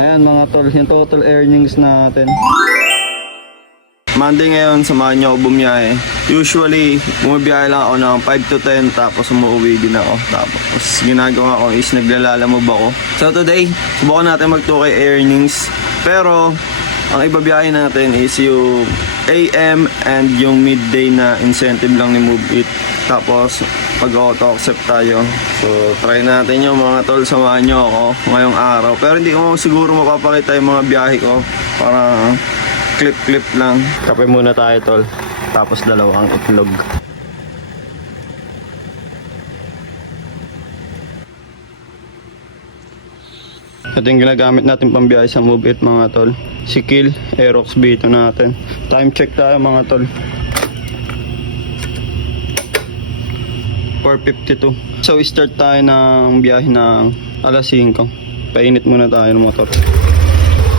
Ayan mga tol, yung total earnings natin. Monday ngayon, samahan nyo ako bumiyahe. Usually, bumibiyahe lang ako ng 5 to 10 tapos umuwi din ako. Tapos ginagawa ko is naglalalamove ako. So today, subukan natin mag 2K earnings. Pero, ang ibabiyahe natin is yung AM and yung midday na incentive lang ni Move It. Tapos, pag-auto accept tayo. So, try natin yung mga tol, samahan nyo ako ngayong araw. Pero hindi ko siguro mapapakita yung mga biyahe ko. Para clip lang. Kape muna tayo tol. Tapos dalawang itlog. Ito yung ginagamit natin pambiyahe sa Move It mga tol. Si Kill, Aerox B2 natin. Time check tayo mga tol. 4:52. So start tayo ng biyahe ng alas 5. Painit muna tayo ng motor.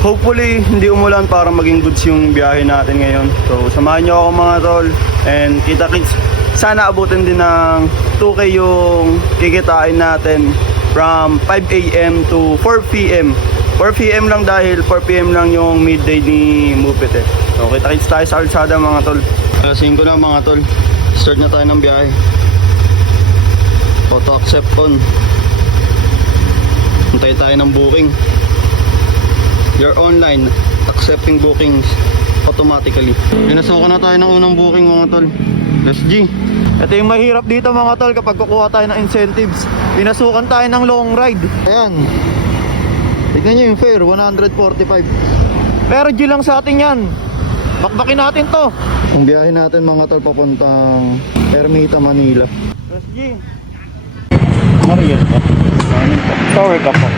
Hopefully, hindi umulan para maging goods yung biyahe natin ngayon. So, samahan nyo ako mga tol. And kita-kits, sana abutin din ng 2K yung kikitain natin from 5 AM to 4 PM. 4 PM lang dahil 4 PM lang yung midday ni Mupit eh. So, kita-kits tayo sa kalsada mga tol. Alas 5 na mga tol. Start na tayo ng biyahe. Auto accept on. Hintay tayo ng booking. You're online, accepting bookings automatically. Pinasukan na tayo ng unang booking mga tol. Let's G. Ito yung mahirap dito mga tol kapag kukuha tayo ng incentives. Pinasukan tayo ng long ride. Ayan. Tignan nyo yung fare, 145. Pero G lang sa atin yan. Bakbakin natin to. Ang biyahe natin mga tol papuntang Ermita, Manila. Let's G. Mariel ka. Tower ka po.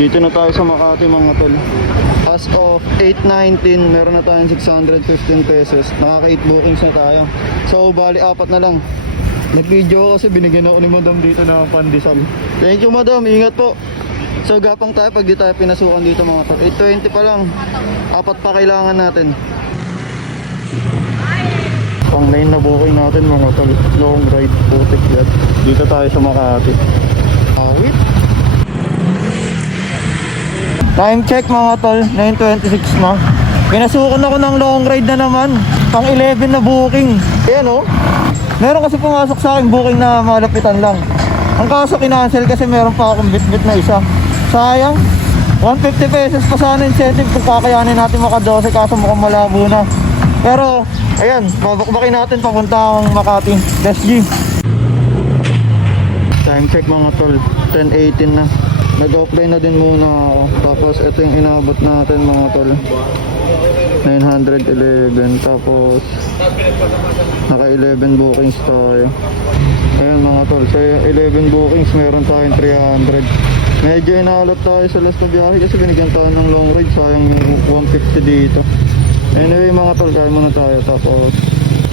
Dito na tayo sa Makati mga tol. As of 8:19, meron na tayong 615 pesos. Nakaka 8 bookings na tayo. So bali 4 na lang. Nag-video ako kasi binigyan ako ni madam dito na pandesal. Thank you madam, ingat po. So gapang tayo pag di tayo pinasukan dito mga tol. 8:20 pa lang. 4 pa kailangan natin. Pang main na booking natin mga tol. Long ride, putik yan. Dito tayo sa Makati. Awit. Time check mga tol, 9:26 na. Pinasukan ako ng long ride na naman. Pang 11 na booking. Ayan o. Meron kasi pumasok sa akin booking na malapitan lang. Ang kaso kinancel kasi meron pa akong bit-bit na isa. Sayang. 150 pesos pa sana incentive kung kakayanin natin maka 12 kaso mukhang malabo na. Pero ayan, babakbakin natin papuntang Makati. Let's G. Time check mga tol, 10:18 na. Nag-offline na din muna ako. Tapos ito yung inabot natin mga tol, 911. Tapos naka 11 bookings tayo. Ayan mga tol, sa 11 bookings meron tayong 300. Medyo inaalot tayo sa last na biyahe kasi binigyan tayo ng long ride. Sayang yung 150 dito. Anyway mga tol, kaya muna tayo. Tapos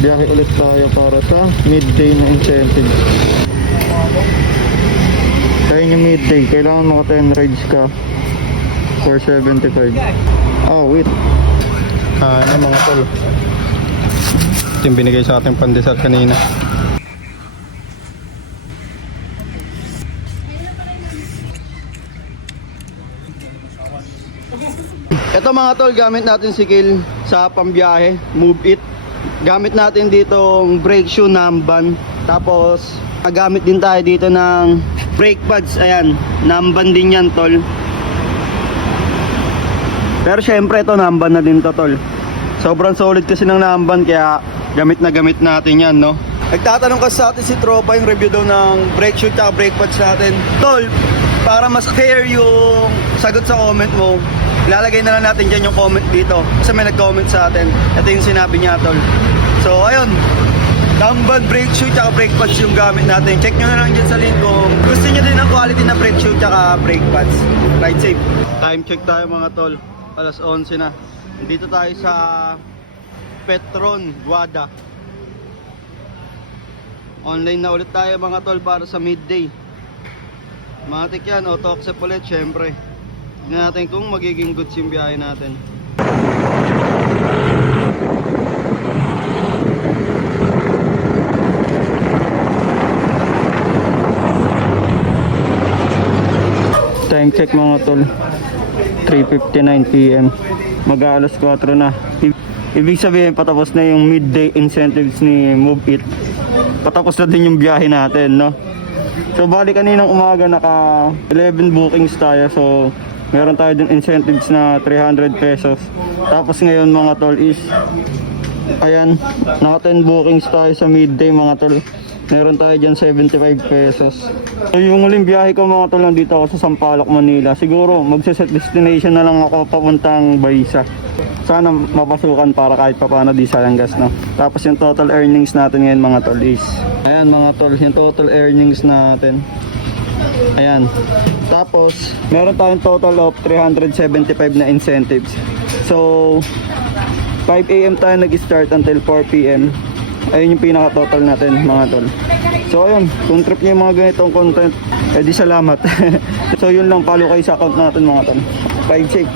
biyahe ulit tayo para sa midday na incentive. Kaya yung midday, kailangan maka 10 rides ka. 475. Oh wait. Ano mga tol, ito yung binigay sa ating pandesal kanina. Ito mga tol, gamit natin si Kill sa pambiyahe, Move It. Gamit natin ditong brake shoe Namban. Tapos gamit din tayo dito ng brake pads. Ayan, Namban din yan tol. Pero syempre ito Namban na din to tol. Sobrang solid kasi ng Namban kaya gamit na gamit natin yan no. Nagtatanong kasi sa atin si Tropa yung review daw ng brake shoe at brake pads natin. Tol, para mas fair yung sagot sa comment mo, ilalagay na lang natin dyan yung comment dito kasi may nag-comment sa atin. Ito yung sinabi niya tol. So ayun, Namban brake shoe at brake pads yung gamit natin. Check nyo na lang dyan sa link kung gusto nyo din ang quality na brake shoe at brake pads. Ride safe. Time check tayo mga tol, alas 11 na. Dito tayo sa Petron, Guada. Online na ulit tayo mga tol para sa midday. Matik yan, auto accept ulit syempre. Tignan natin kung magiging goods yung biyahe natin. Time check mga tol, 3:59 PM. Mag-aalas 4 na. Ibig sabihin patapos na yung midday incentives ni Move It. Patapos na din yung biyahe natin, no? So bali kaninang umaga naka 11 bookings tayo. So meron tayo din incentives na 300 pesos. Tapos ngayon mga tol is ayan, naka 10 bookings tayo sa midday mga tol. Meron tayo dyan 75 pesos. So yung uling biyahe ko mga tol, nandito ako sa Sampaloc, Manila. Siguro magsiset destination na lang ako papuntang Baisa. Sana mapasukan para kahit papano di sayang gas, no? Tapos yung total earnings natin ngayon mga tol is ayan mga tol, yung total earnings natin. Ayan. Tapos meron tayong total of 375 na incentives. So 5 AM tayo nag-start until 4 PM. Ayun yung pinaka-total natin mga tol. So ayun, kung trip nyo yung mga ganitong content, edi salamat. So yun lang, follow kayo sa account natin mga tol. 5 safe.